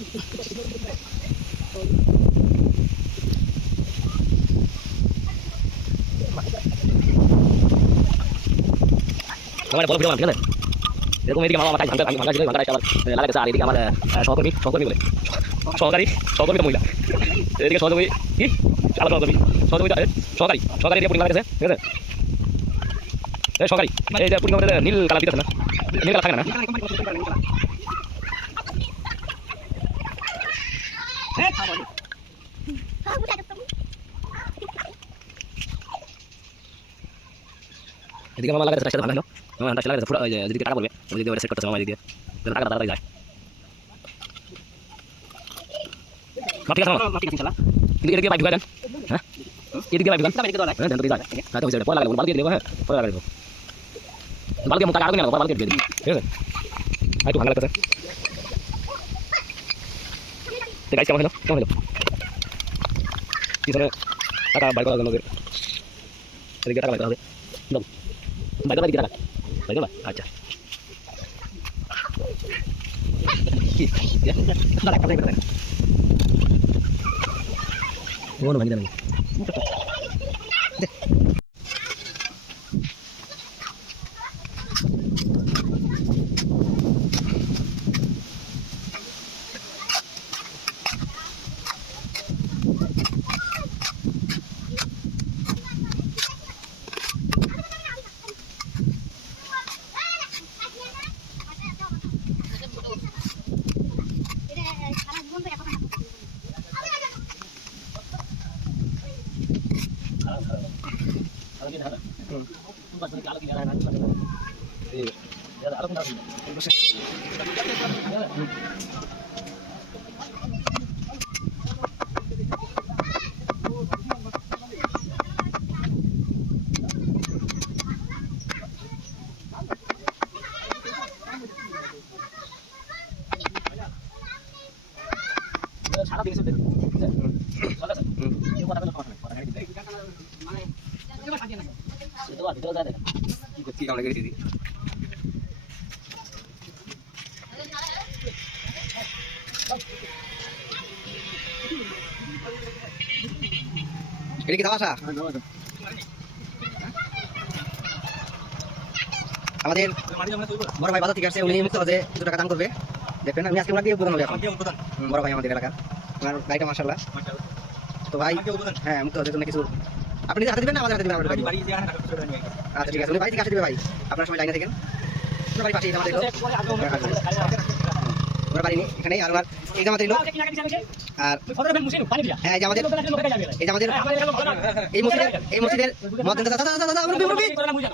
আমার বড় ভিডিও ঠিক আছে এরকম এদিকে আমার কাজ ভাঙা ছিল ভাঙা আবার লাগা গেছে আর এদিকে আমার সহকর্মী বলে সহকর্মী তো মহিলা এদিকে সহকর্মী কি আবার সহকারী এদিকে পুরিং লাগা গেছে ঠিক আছে সহকারী এই যে পুরিং আমাদের নীল কালার দিতেছে না নীল কালার থাকে না এদিকে আমার লাগা গেছে রাস্তা ভাঙা হলো আমার রাস্তা লাগা গেছে পুরো যেদিকে টাকা পড়বে ওদিকে ওটা সেট করতে আমার এদিকে টাকা তাড়াতাড়ি যায় ঠিক আছে ঠিক আছে ইনশাআল্লাহ কিন্তু এদিকে বাইক ঢুকাই দেন হ্যাঁ এদিকে বাইক ঢুকান এদিকে দাও হ্যাঁ দেন তো যায় তাই তো হইছে পরে লাগাবো বালতি দিয়ে দেবো হ্যাঁ পরে লাগাই দেবো বালতি মুখ আগে না বালতি দিয়ে দিই ঠিক আছে আই তো ভাঙা লাগতেছে তো গাইস কেমন হলো পিছনে টাকা বাইক করা গেল এদিকে টাকা লাগাতে হবে দাও বাইক দিকে টাকা বাইক আচ্ছা কি দাঁড়া কথা বলতে Bueno, ভাঙি দেন সারা দিন এসে কি কামড়ে গেছি দিদি এটা কি তামাশা আমাদের বড় ভাই বাজার থেকে আসছে উনি মুক্ত বাজে 2 টাকা দান করবে দেখবেন আমি আজকে ওনাকে উদ্বোধন হবে এখন বড় ভাই আমাদের এলাকার ওনার গাড়িটা মাশাআল্লাহ তো ভাই হ্যাঁ মুক্ত বাজের জন্য কিছু আপনি হাতে দিবেন না আমাদের হাতে দিবেন আমাদের বাড়ি আচ্ছা ঠিক আছে উনি বাড়ি থেকে আসে দিবে ভাই আপনারা সবাই লাইনে থাকেন ওনার বাড়ি পাশেই আমাদের ওনার বাড়ি এখানেই আর ওনার এই যে আমাদের লোক আর হ্যাঁ এই যে আমাদের এই মসজিদের মধ্যে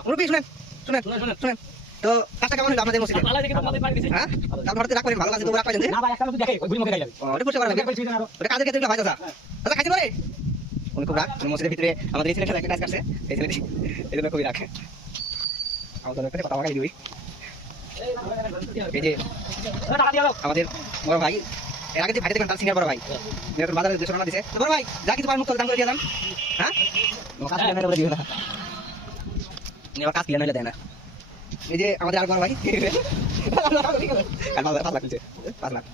মুরব্বি শুনেন তো কাজটা কেমন হলো আপনাদের মসজিদে হ্যাঁ তারপর হতে রাখ করেন ভালো কাজ তো রাখ পাইছেন না ভাই একটা তো দেখে ওই মুখে যাবে ওটা বুঝতে পারবেন ওটা কাজের ক্ষেত্রে ভাই দাদা খাইতে পারে উনি খুব রাখ মসজিদের ভিতরে আমাদের এই ছেলেটা একটা কাজ করছে এই ছেলেটি এই জন্য খুবই রাখে আমাদের একটা কথা লাগাই দিবি এই যে আমাদের বড় ভাই এর আগে যে ভাই দেখেন তার সিনিয়র বড় ভাই মেয়ের বাজারে 200 টাকা দিয়েছে বড় ভাই যা কিছু পারেন মুখ দান করে দিয়ে দেন হ্যাঁ কাজ দিয়ে না দিও না নিয়ে কাজ দিয়ে না দেয় না এই যে আমাদের আর বড় ভাই 5 লাখ দিয়েছে 5 লাখ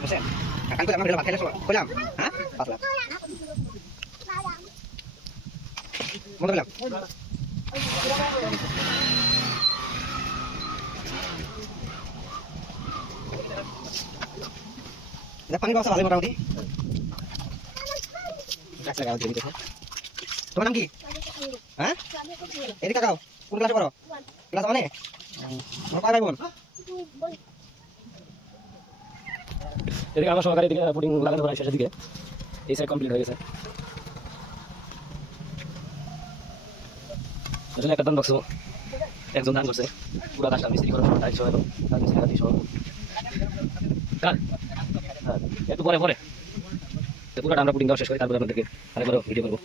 বুঝছেন কাল করে আমরা ভাত খাইলে কইলাম হ্যাঁ 5 লাখ মনে করলাম পানি ব্যবস্থা ভালো মোটামুটি তোমার নাম কি হ্যাঁ এদিকে কাকাও কোন ক্লাসে পড়ো ক্লাস 1 তোমার কয় ভাই বোন এদিকে আমার সহকারী দিকে পুডিং লাগানো হয় শেষের দিকে এই সাইড কমপ্লিট হয়ে গেছে আসলে একটা দান বক্স একজন দান করছে পুরো কাজটা মিস্ত্রি করে টাইলস সহ তার মিস্ত্রি কাটি সহ কাল একটু পরে পুরোটা আমরা পুডিং দেওয়া শেষ করি তারপরে আপনাদেরকে আরেকবার ভিডিও করবো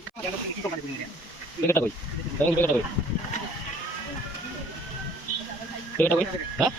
প্যাকেটটা কই প্যাকেটটা কই হ্যাঁ